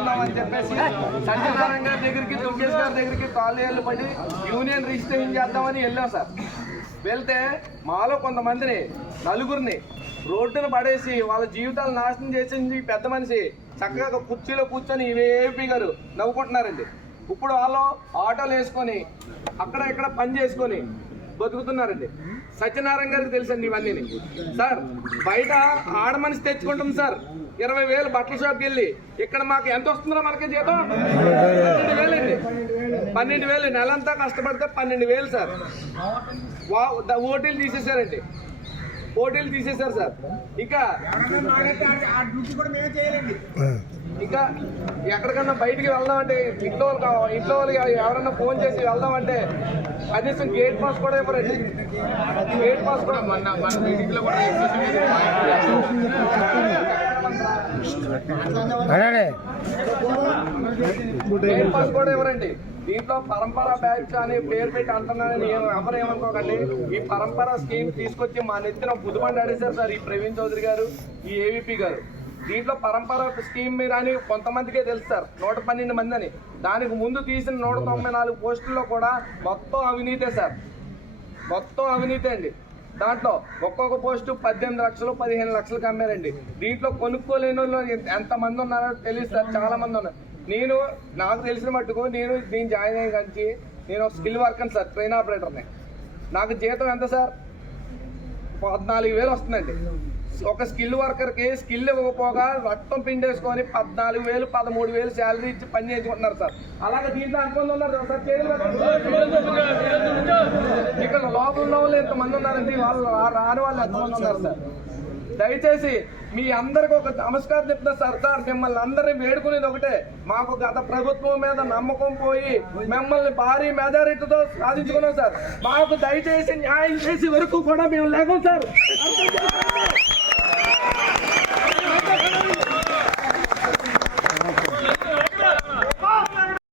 చేసుకుందాం అని చెప్పేసి సత్యనారాయణ గారి దగ్గరికి దుర్గేష్ గారి దగ్గరికి కాలేజీలు పడి యూనియన్ రిజిస్ట్రేషన్ చేద్దామని వెళ్ళాం సార్. వెళ్తే మాలో కొంతమందిని నలుగురిని రోడ్డును పడేసి వాళ్ళ జీవితాలు నాశనం చేసింది పెద్ద మనిషి చక్కగా కుర్చీలో కూర్చొని ఏపీ గారు నవ్వుకుంటున్నారండి. ఇప్పుడు వాళ్ళు ఆటోలు వేసుకొని అక్కడ ఇక్కడ పని చేసుకొని బతుకుతున్నారండి. సత్యనారాయణ గారికి తెలుసండి ఇవన్నీ సార్. బయట ఆడ మనిషి తెచ్చుకుంటుంది సార్ 20,000 బట్టల షాప్కి వెళ్ళి. ఇక్కడ మాకు ఎంత వస్తుందో మనకి జీతం 12,000 అండి. 12,000 నెలంతా కష్టపడితే 12,000 సార్. ఓటీలు తీసేశారండి, పోటీలు తీసేశారు సార్. ఇంకా ఎక్కడికన్నా బయటికి వెళ్దామంటే ఇంట్లో వాళ్ళకి ఎవరన్నా ఫోన్ చేసి వెళ్దామంటే కనీసం గేట్ పాస్ కూడా ఇవ్వరండి. గేట్ పాస్ కూడా గేట్ పాస్ కూడా ఇవ్వరండి. దీంట్లో పరంపర బ్యాచ్ అని పేరు పెట్టి అంటున్నారని ఎవరు ఏమనుకోకండి. ఈ పరంపర స్కీమ్ తీసుకొచ్చి మా నెత్తిన బుద్ధమండి అడిగారు సార్ ఈ ప్రవీణ్ చౌదరి గారు, ఈ ఏవీపీ గారు. దీంట్లో పరంపర స్కీమ్ మీద అని కొంతమందికే తెలుసు సార్, 112 మంది అని. దానికి ముందు తీసిన 194 పోస్టుల్లో కూడా మొత్తం అవినీతే సార్, మొత్తం అవినీతే అండి. దాంట్లో ఒక్కొక్క పోస్టు 18 లక్షలు 15 లక్షలకు అమ్మారండి. దీంట్లో కొనుక్కోలేని వాళ్ళు ఎంతమంది ఉన్నారో తెలియదు సార్, చాలా మంది ఉన్నారు. నాకు తెలిసిన మట్టుకు నేను జాయిన్ అయ్యి కంచి నేను స్కిల్ వర్కర్ సార్, ట్రైన్ ఆపరేటర్ని. నాకు జీతం ఎంత సార్ 14,000 వస్తుందండి. ఒక స్కిల్ వర్కర్కి స్కిల్ ఇవ్వకపోగా రక్తం పిండేసుకొని 14,000 13,000 శాలరీ ఇచ్చి పని చేసుకుంటున్నారు సార్. అలాగే దీంట్లో అనుకుని ఉన్నారు సార్. ఇక్కడ లోపల వాళ్ళు ఎంతమంది ఉన్నారండి, వాళ్ళు రాని వాళ్ళు ఎంతమంది ఉన్నారు సార్. దయచేసి మీ అందరికి ఒక నమస్కారం చెప్తున్నా సార్. మిమ్మల్ని అందరినీ వేడుకునేది ఒకటే, మాకు గత ప్రభుత్వం మీద నమ్మకం పోయి మిమ్మల్ని భారీ మెజారిటీతో సాధించుకున్నాం సార్. మాకు దయచేసి న్యాయం చేసే వరకు కూడా మేము లేకపోతే సార్.